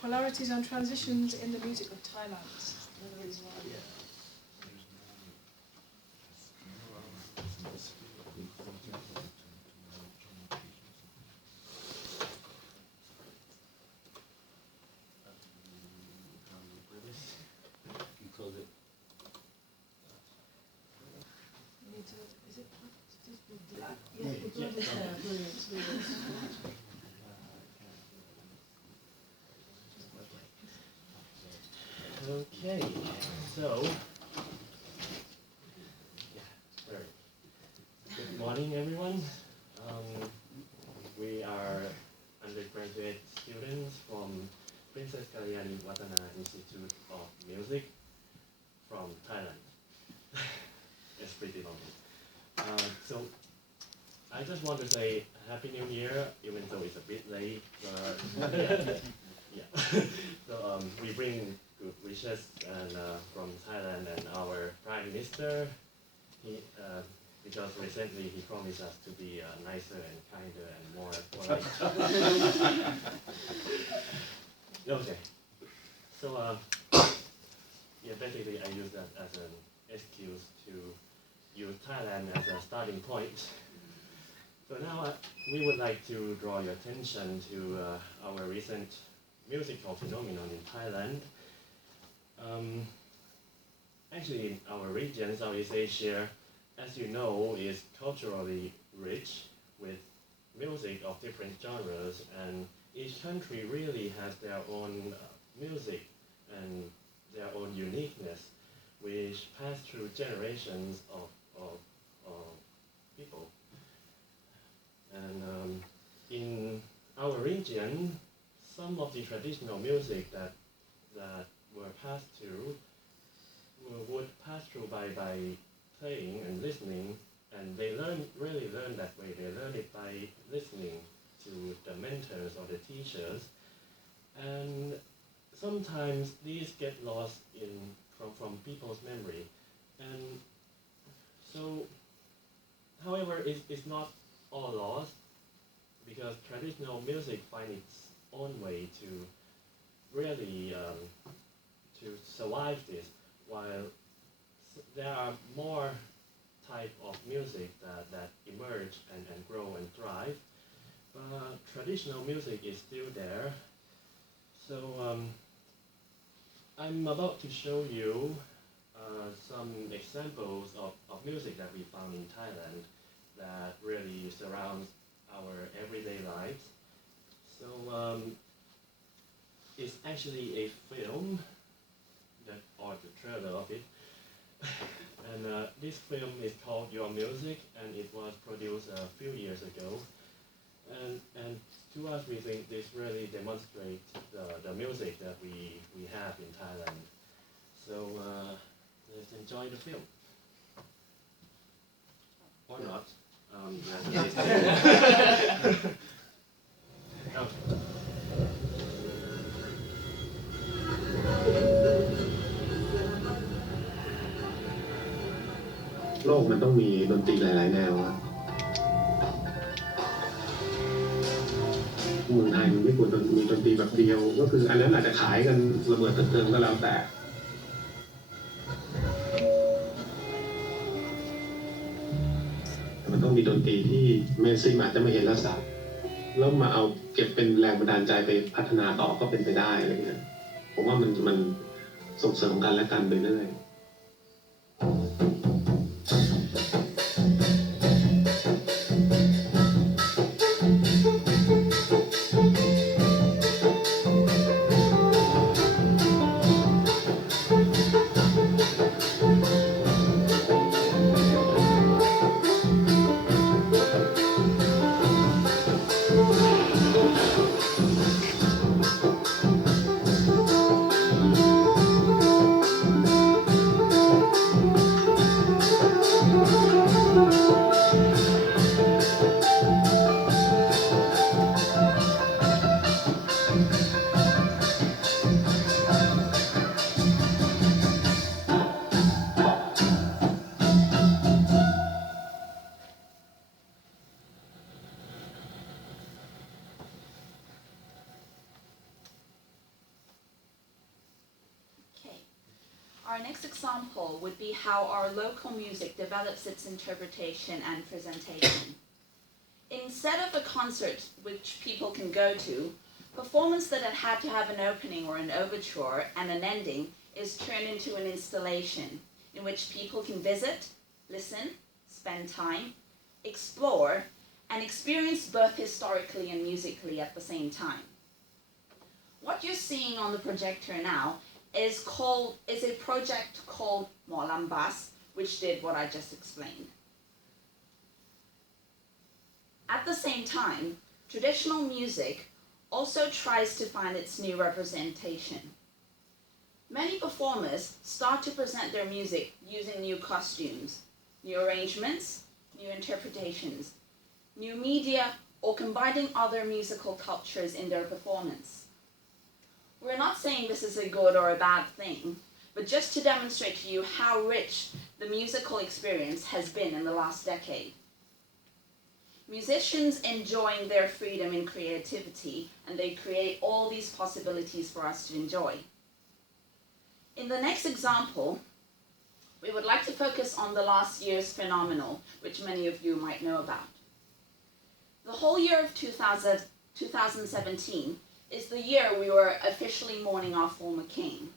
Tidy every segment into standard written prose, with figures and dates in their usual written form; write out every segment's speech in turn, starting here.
Polarities on transitions in the music of Thailand. Another reason why. Yeah. Okay, so good morning, everyone. We are undergraduate students from Princess Kalyani Watana Institute of Music from Thailand. It's pretty long. So I just want to say Happy New Year, even though it's a bit late. Yeah. So we bring good wishes and from Thailand and our Prime Minister. He, because recently he promised us to be nicer and kinder and more polite. Okay. So yeah, basically I use that as an excuse to use Thailand as a starting point. So now we would like to draw your attention to our recent musical phenomenon in Thailand. Actually, in our region, Southeast Asia, as you know, is culturally rich with music of different genres, and each country really has their own music and their own uniqueness, which pass through generations of people. And in our region, some of the traditional music that were passed through would pass through by playing and listening, and they really learn that way. They learn it by listening to the mentors or the teachers, and sometimes these get lost from people's memory. And so, however, it's not all lost, because traditional music finds its own way to really to survive this, while there are more type of music that emerge and grow and thrive, but traditional music is still there. So I'm about to show you some examples of music that we found in Thailand that really surrounds our everyday lives. So it's actually a film, or the trailer of it. And this film is called Your Music, and it was produced a few years ago. And to us, we think this really demonstrates the music that we have in Thailand. So let's enjoy the film. Or not. Okay. โลกมันต้องมีดนตรีหลายๆแนวอะเมืองไทยมันไม่ควรมีดนตรีแบบเดียวก็คืออันนั้นอาจจะขายกันระเบิดเถิงก็แล้วแต่มันต้องมีดนตรีที่เมสซิ่งอาจจะไม่เห็นลักษณะแล้วมาเอาเก็บเป็นแรงบันดาลใจไปพัฒนาต่อก็เป็นไปได้อะไรเงี้ยผมว่ามันส่งเสริมกันและกันไปเรื่อย Our next example would be how our local music develops its interpretation and presentation. Instead of a concert which people can go to, performance that had to have an opening or an overture and an ending is turned into an installation in which people can visit, listen, spend time, explore, and experience both historically and musically at the same time. What you're seeing on the projector now is a project called Molambas, which did what I just explained. At the same time, traditional music also tries to find its new representation. Many performers start to present their music using new costumes, new arrangements, new interpretations, new media, or combining other musical cultures in their performance. We're not saying this is a good or a bad thing, but just to demonstrate to you how rich the musical experience has been in the last decade. Musicians enjoying their freedom in creativity, and they create all these possibilities for us to enjoy. In the next example, we would like to focus on the last year's phenomenon, which many of you might know about. The whole year of 2017 is the year we were officially mourning our former king.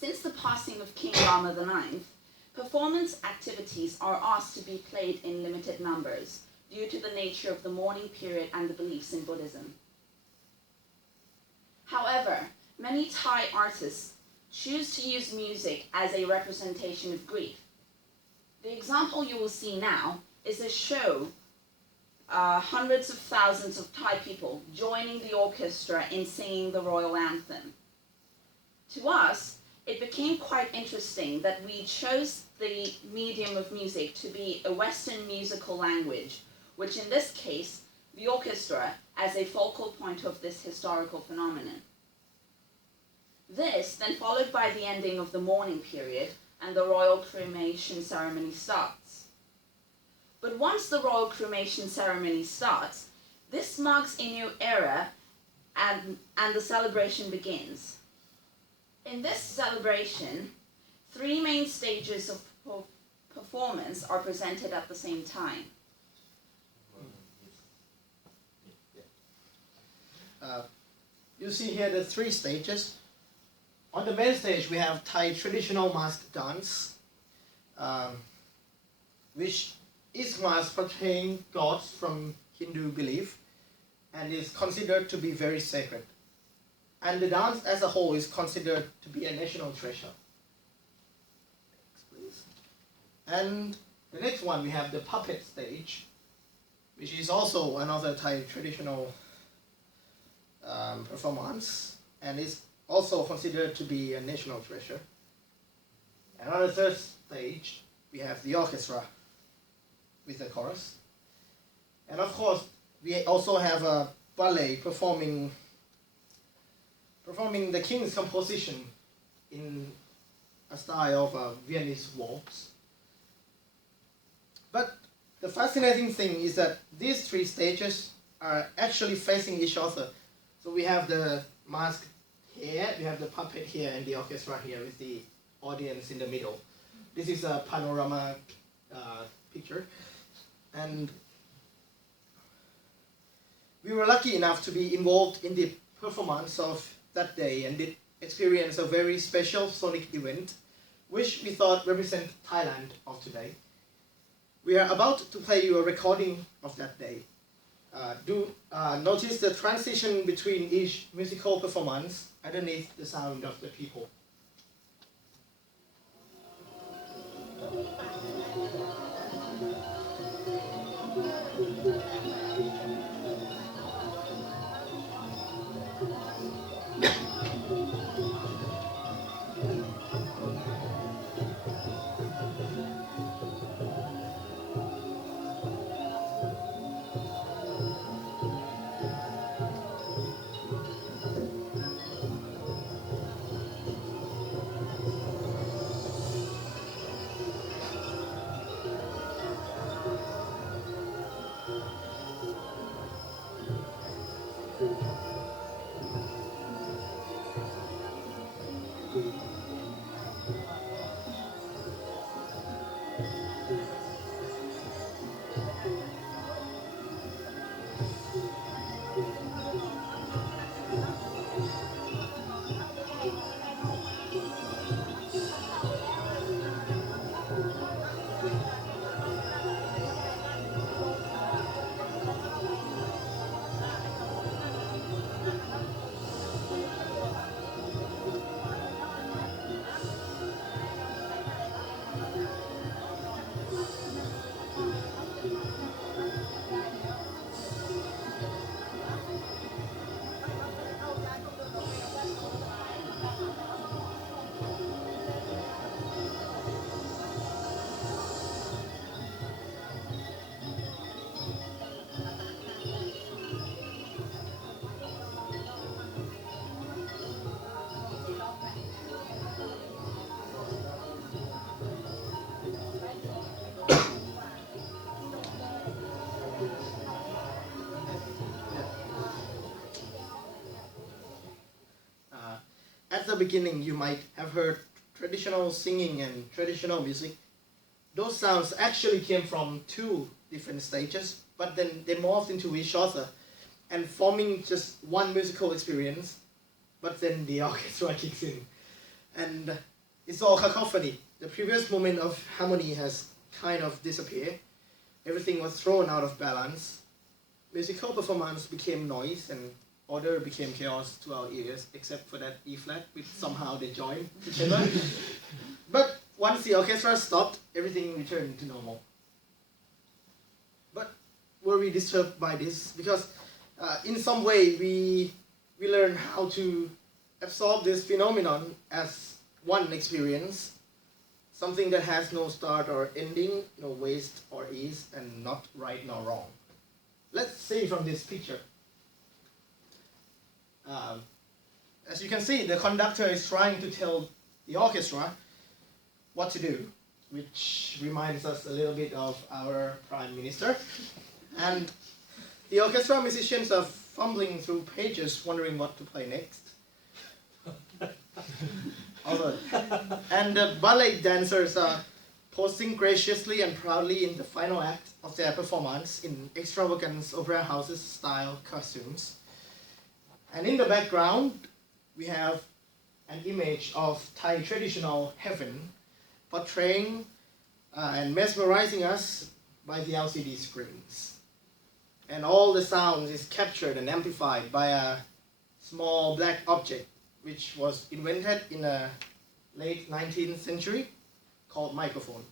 Since the passing of King Rama IX, performance activities are asked to be played in limited numbers due to the nature of the mourning period and the beliefs in Buddhism. However, many Thai artists choose to use music as a representation of grief. The example you will see now is a show, hundreds of thousands of Thai people joining the orchestra in singing the royal anthem. To us, it became quite interesting that we chose the medium of music to be a Western musical language, which in this case, the orchestra as a focal point of this historical phenomenon. This then followed by the ending of the mourning period and the royal cremation ceremony starts. But once the royal cremation ceremony starts, this marks a new era and the celebration begins. In this celebration, 3 main stages of performance are presented at the same time. You see here the 3 stages. On the main stage, we have Thai traditional mask dance, which is mask portraying gods from Hindu belief and is considered to be very sacred. And the dance as a whole is considered to be a national treasure. Next, please. And the next one, we have the puppet stage, which is also another Thai traditional performance, and is also considered to be a national treasure. And on the third stage, we have the orchestra with the chorus. And of course, we also have a ballet performing the king's composition in a style of a Viennese waltz. But the fascinating thing is that these 3 stages are actually facing each other. So we have the mask here, we have the puppet here, and the orchestra here with the audience in the middle. This is a panorama picture. And we were lucky enough to be involved in the performance of that day and did experience a very special sonic event, which we thought represent Thailand of today. We are about to play you a recording of that day. Do notice the transition between each musical performance underneath the sound of the people. at the beginning you might have heard traditional singing and traditional music. Those sounds actually came from two different stages, but then they morphed into each other and forming just one musical experience, but then the orchestra kicks in. And it's all cacophony. The previous moment of harmony has kind of disappeared. Everything was thrown out of balance. Musical performance became noise and order became chaos to our ears, except for that E flat, which somehow they joined together. But once the orchestra stopped, everything returned to normal. But were we disturbed by this? Because in some way we learned how to absorb this phenomenon as one experience, something that has no start or ending, no waste or ease, and not right nor wrong. Let's see from this picture. As you can see, the conductor is trying to tell the orchestra what to do, which reminds us a little bit of our Prime Minister. And the orchestra musicians are fumbling through pages, wondering what to play next. And the ballet dancers are posing graciously and proudly in the final act of their performance in extravagant opera houses style costumes. And in the background, we have an image of Thai traditional heaven portraying and mesmerizing us by the LCD screens. And all the sound is captured and amplified by a small black object which was invented in the late 19th century called microphone.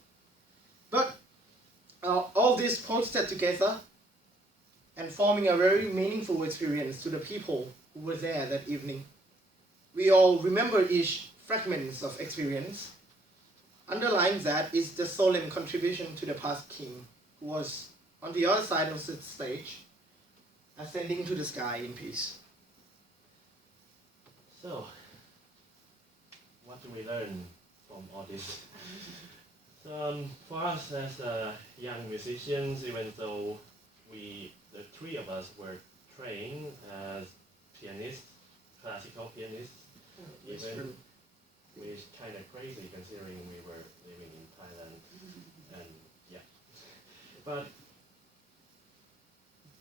But all this posted together and forming a very meaningful experience to the people who were there that evening. We all remember each fragments of experience. Underlying that is the solemn contribution to the past king, who was on the other side of the stage, ascending to the sky in peace. So, what do we learn from all this? So, for us as young musicians, even though the three of us were trained as pianists, classical pianists, even, which is kind of crazy considering we were living in Thailand, and yeah. But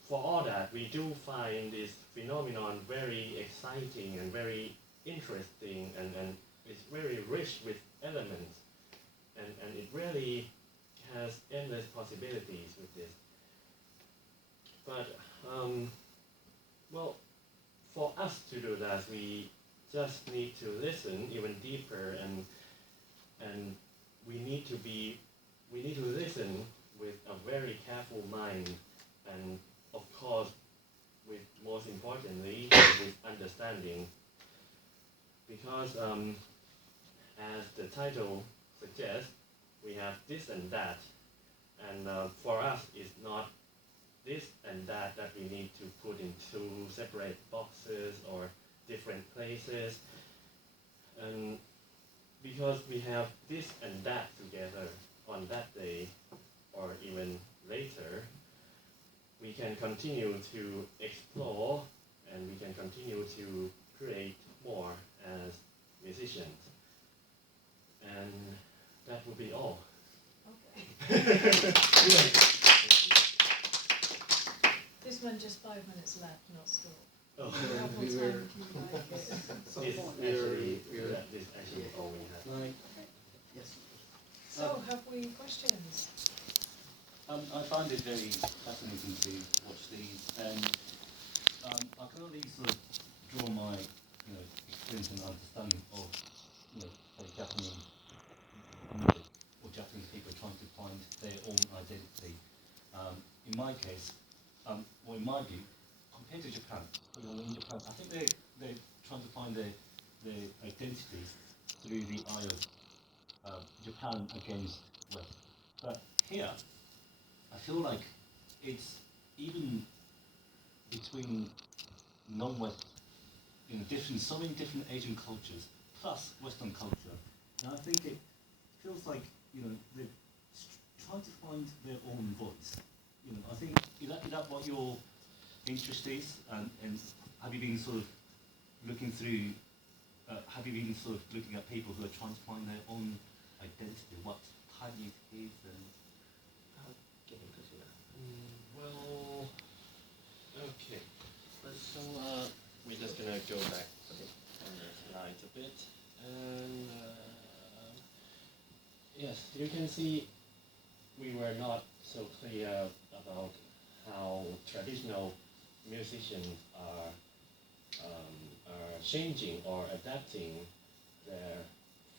for all that, we do find this phenomenon very exciting and very interesting, and it's very rich with elements, and it really has endless possibilities with this. But, well, for us to do that, we just need to listen even deeper, and we need to listen with a very careful mind, and of course, with most importantly, with understanding. Because as the title suggests, we have this and that, and for us it's not this and that we need to put into separate boxes or different places, and because we have this and that together on that day or even later, we can continue to explore and we can continue to create more as musicians. And that would be all. Okay. This one just 5 minutes left, not stop. Oh. How much time can you like it? This is actually all we have. Yes. So, have we questions? I find it very fascinating to watch these, and I can only sort of draw my experience and understanding of say Japanese music or Japanese people trying to find their own identity. In my case, or in my view, compared to Japan, in Japan, I think they're trying to find their identity through the eye of Japan against West. But here, I feel like it's even between non-West, so many different Asian cultures, plus Western culture. And I think it feels like, they're trying to find their own voice. I think, is that what your interest is? And have you been sort of looking through have you been sort of looking at people who are trying to find their own identity, what Thai music is, and how get into that? Well, okay. So we're just gonna go back on the slides a bit, and yes, you can see we were not so clear about how traditional musicians are changing or adapting their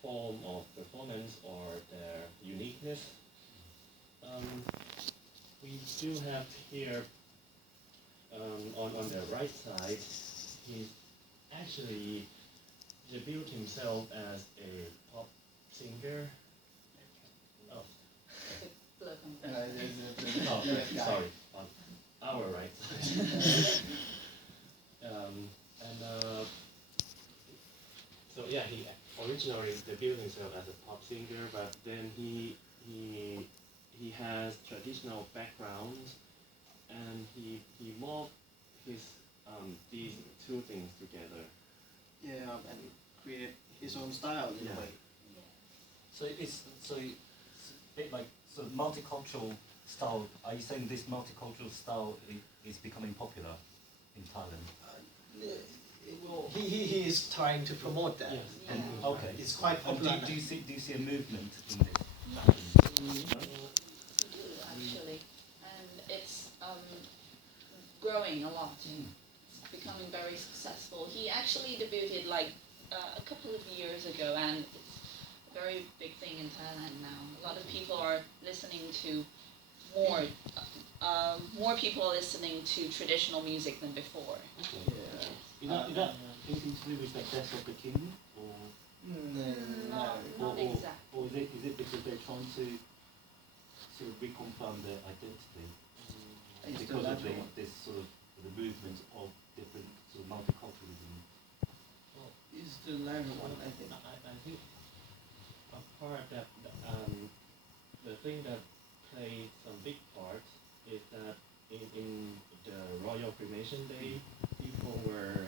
form of performance or their uniqueness. We do have here on the right side, he actually debuted himself as a pop singer. Oh, oh sorry, on our right side. So yeah, he originally debuted himself as a pop singer, but then he has traditional background, and he morphed his these two things together. Yeah, and create his own style in a way. So it's a bit like sort of multicultural style. Are you saying this multicultural style is becoming popular in Thailand? He is trying to promote that. Yes. Yeah. Okay. It's quite And popular. do you see a movement in this? We do actually, and it's growing a lot. It's becoming very successful. He actually debuted like a couple of years ago, and it's a very big thing in Thailand now. A lot of people are listening to more people are listening to traditional music than before. Is that anything to do with the death of the king, or Not exactly. or is it because they're trying to sort of reconfirm their identity because of this sort of the movement of different sort of multiculturalism? Well, Is the latter one, I think. I think a part that the thing that played some big part is that in the royal cremation day, people were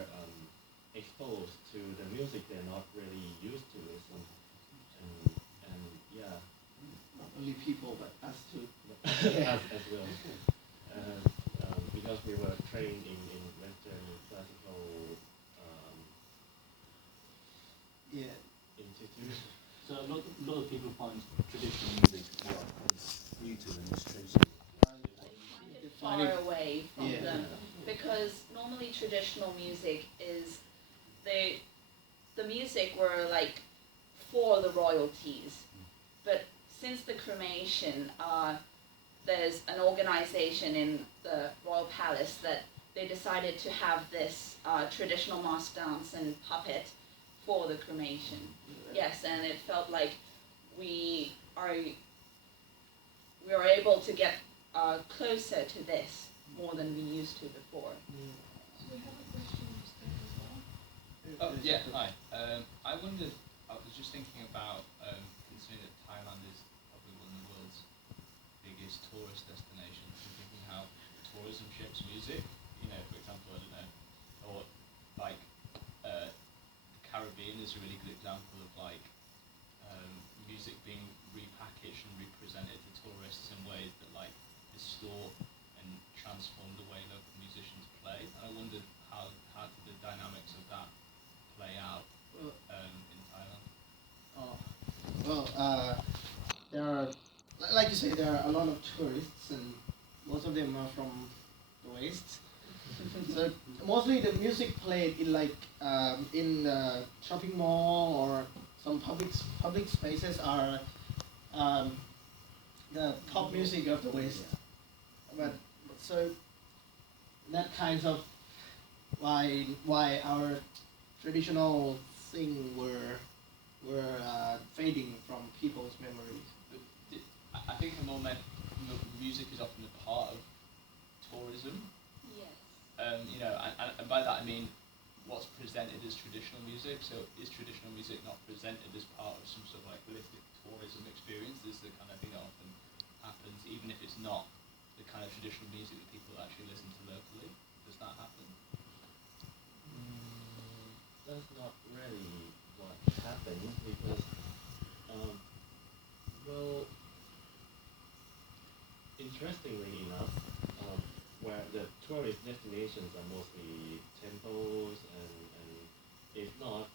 exposed to the music they're not really used to listen, and yeah, Not only people, but us too. as well, because we were trained in Western classical institute. So a lot of people find traditional music new to them, it's strange. Far away from them, because normally traditional music is the music were like for the royalties, but since the cremation, there's an organization in the royal palace that they decided to have this traditional mask dance and puppet for the cremation. Yes, and it felt like we are able to get closer to this more than we used to before. So we have a question just there as well. Oh, yeah, hi. I wondered, I was just thinking about, considering that Thailand is probably one of the world's biggest tourist destinations, and thinking how tourism shapes music. You know, for example, I don't know, or like the Caribbean is a really good example of like music being repackaged and represented to tourists in ways that like distort and transform the way local musicians play. And I wondered how did the dynamics of that play out in Thailand? There are, like you say, there are a lot of tourists, and most of them are from the West. So mostly the music played in like in the shopping mall or some public spaces are the pop music of the West. But so that kind of why our traditional thing were fading from people's memories. I think the more music is often a part of tourism. Yes. You know, and by that I mean what's presented as traditional music. So is traditional music not presented as part of some sort of like holistic tourism experience? This is the kind of thing that often happens, even if it's not the kind of traditional music that people actually listen to locally. Does that happen? that's not really what happened because, well, interestingly enough, where the tourist destinations are mostly temples and if not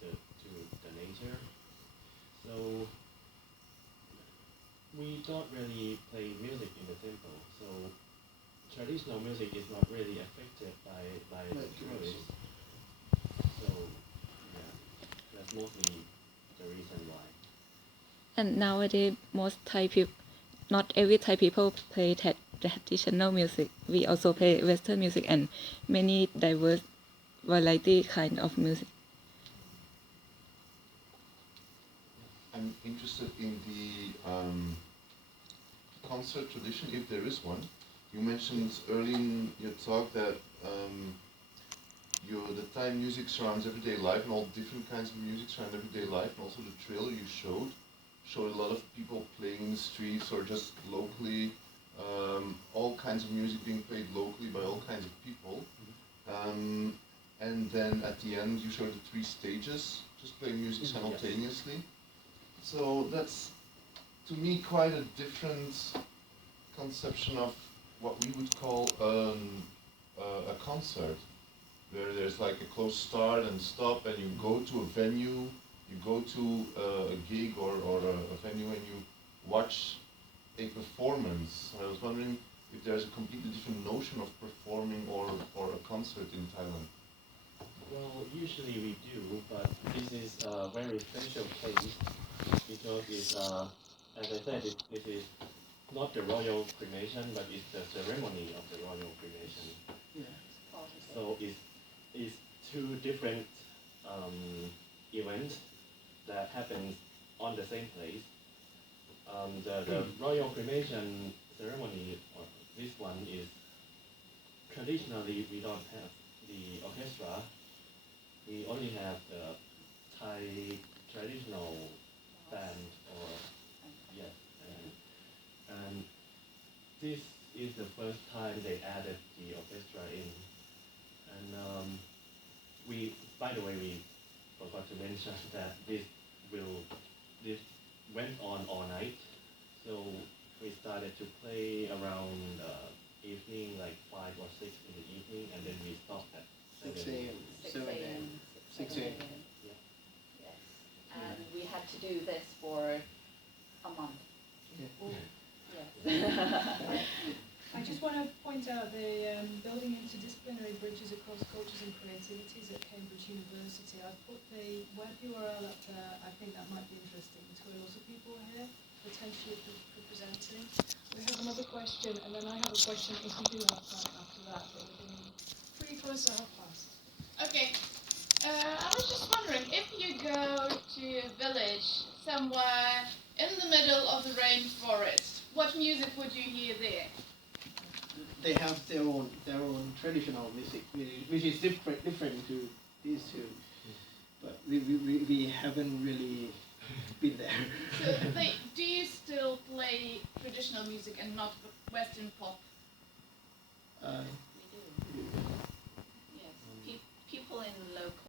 to the nature. So we don't really play music in the temple. So traditional music is not really affected by the tourists. So yeah, that's mostly the reason why. And nowadays, most Thai people, not every Thai people play traditional music. We also play Western music and many diverse variety kind of music. I'm interested in the concert tradition, if there is one. You mentioned early in your talk that the Thai music surrounds everyday life, and all different kinds of music surround everyday life, and also the trailer you showed a lot of people playing in the streets or just locally, all kinds of music being played locally by all kinds of people. And then at the end you showed the 3 stages, just playing music simultaneously. So that's, to me, quite a different conception of what we would call a concert, where there's like a close start and stop, and you go to a venue, you go to a gig or a venue and you watch a performance. I was wondering if there's a completely different notion of performing or a concert in Thailand. Well, usually we do, but this is a very special case because it's, as I said, this is not the royal cremation, but it's the ceremony of the royal cremation. Yeah. So it's 2 different events that happen on the same place. The royal cremation ceremony, this one is traditionally we don't have the orchestra. We only have the Thai traditional band, or yes, and this is the first time they added the orchestra in. And by the way, we forgot to mention that this went on all night. So we started to play around evening, like 5 or 6 in the evening, and then we stopped at 6 7 a.m. 6 7 a.m. a.m. 6 a.m. Yeah. Yes. And we had to do this for a month. Yeah. Yes. I just want to point out the building interdisciplinary bridges across cultures and creativities at Cambridge University. I've put the web URL up there. I think that might be interesting to a lot of people here, potentially for presenting. We have another question, and then I have a question if you do have time after that, but we're getting pretty close to 1:30. Okay. I was just wondering, if you go to a village somewhere in the middle of the rainforest, what music would you hear there? They have their own traditional music, which is different to these 2. But we haven't really been there. So do you still play traditional music and not Western pop?